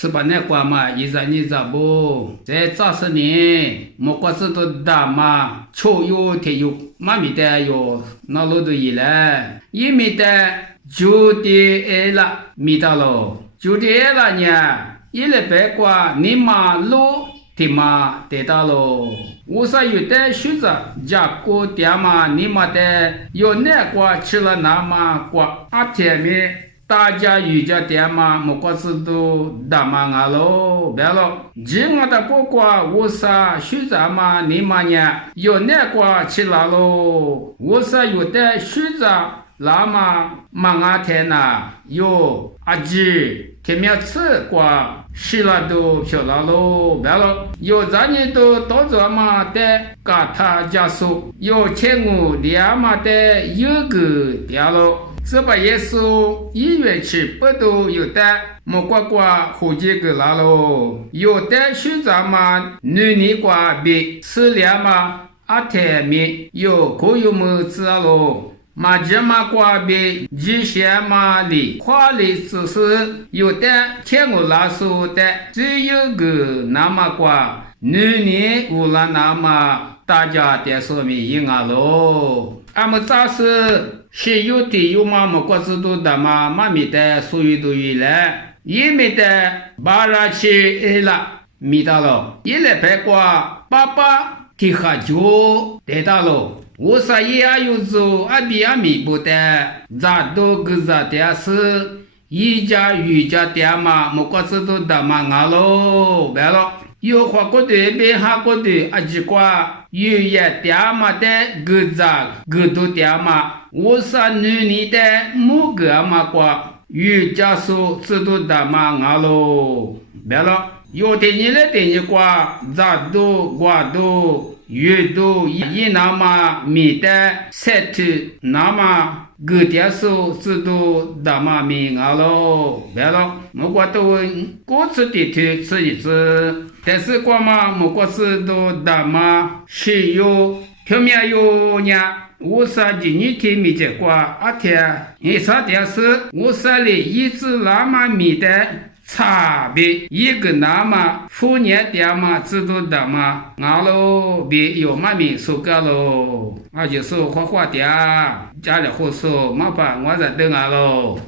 18年过嘛，120不，在80年，莫过是都大嘛，秋有天有，妈咪的有，那路都一来，一米的9点了，米到了，9点了呢，一礼拜过，你马路。天嘛得到喽，我说有的选择，家过点嘛，你嘛的有那过吃了那嘛过，2天面大家有家点嘛，莫过是都大嘛啊喽，别了，今我的过过，我说选择嘛，你嘛呢有那过吃了喽，我说有的选择。那么2天呐，有阿姐天面吃过，吃了都漂亮喽，别了。有咱人都到这嘛的，嘎他家属有钱我俩嘛的有个掉了。这把耶稣1月7不都有的，莫过过好几个啦喽。有的选择嘛，女的过比吃两嘛，2天面有可有么子喽。马这马瓜比之前马里花里只是有的天我拉说的，只有个那么瓜，女年无论那么大家的说明应啊喽。俺们咋是有的有嘛么瓜子都的嘛，妈咪的所有都有了，也没得巴拉去了，没到了，一来白瓜爸爸提下酒得到了。我说也有做阿比阿米不的，咋都个咋的是一家一家的嘛，莫过是都的嘛啊喽，别了。有花过的别下过的阿几瓜，有也的嘛的个咋个都的嘛。我说女的某个嘛瓜，有家属知道的嘛啊喽，别了。有的你来的你瓜，咋都瓜都。阅读一那么米的赛图那么个点数制度那么名额喽，别了，莫过都各自的图吃一次，但是过嘛莫过是都那么是有条面有呢。我说今年天没结果，2天，你说的是我说的一直那么米的。差别一个那么妇年的嘛知道的嘛，俺喽别有嘛名说个喽，我就是画画的，家里胡说，没办我在等俺喽。